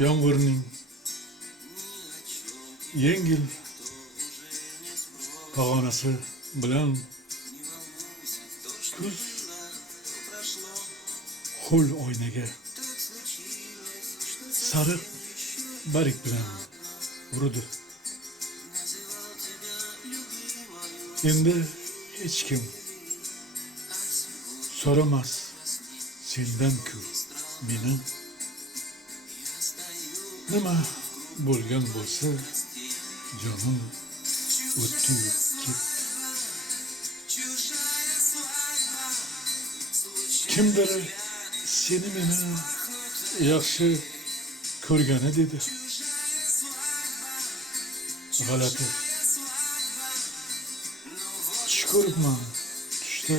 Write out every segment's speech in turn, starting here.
Yomg'irning yengil pog'onasi bilan kuz ho'l oynaga sariq barik bilan urdi. Endi hech kim so'ramas sendan-ku meni. Nima bo'lgan bo'lsa, jonim o'tdi-yu ketdi. Kimdir seni meni yaxshi ko'rgani dedi. G'alati. Tush ko'ribman, tushda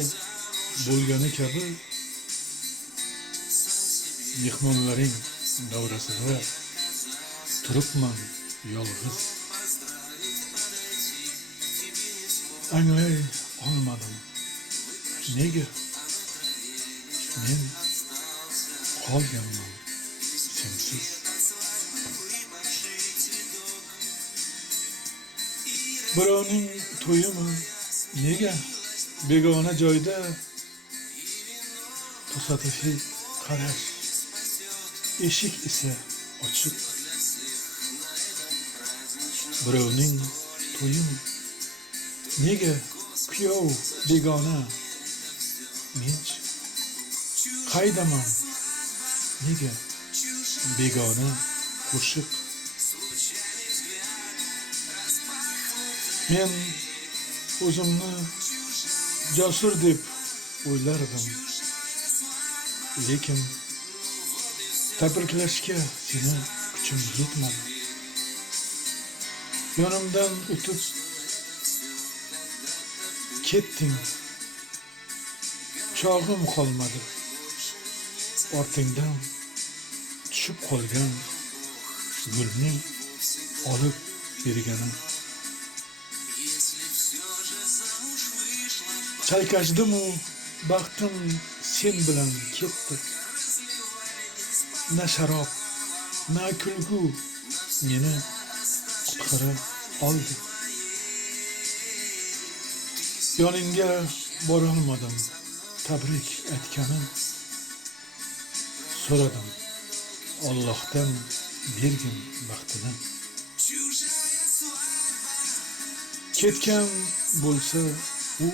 bo'lgani kabi mehmonlaring davrasida turibman yolg'iz. Anglay olmadim. Nega? Men qolganman sensiz. Birovning to'yimi nega begona joyda to'satishi qarash, eshik esa ochiq. Birovning to'yimi nega kuyov begona, menchi qaydaman nega begona qo'shiq. Men o'zimni jasur deb o'ylardim, lekin tabriklashga seni kuchim yetmadi. Yonimdan o'tib ketding, chog'im qolmadi. Ortingdan tushib qolgan gulning olib bergani. Chalkashdim-u baxtim sen bilan ketdi. Na sharob, na kulgu meni qutqara oldi. Yoningga borolmadim, tabrik aytganim. So'radim Allohdan bergin baxtini. Ketgan bo'lsa u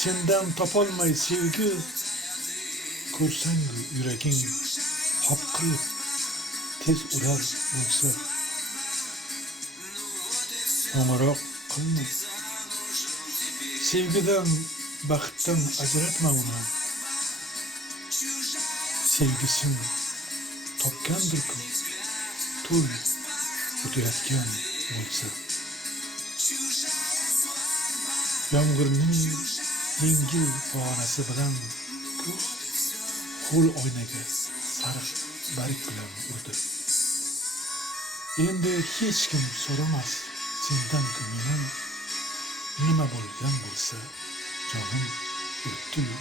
sendan topolmay sevgi, ko'rsang yuraging hopqilib tez urar bo'lsa, qo'ng'iroq qilma. Sevgidan, baxtdan ajratma uni. Sevgisin topgandir-ku, to'y o'tayotgan bo'lsa. Yomg'irning yengil pog'onasi bilan kuz ho'l oynaga sariq barik bilan urdi. Endi hech kim so'ramas sendan-ku meni. Nima bo'lgan bo'lsa, jonim o'tdi-yu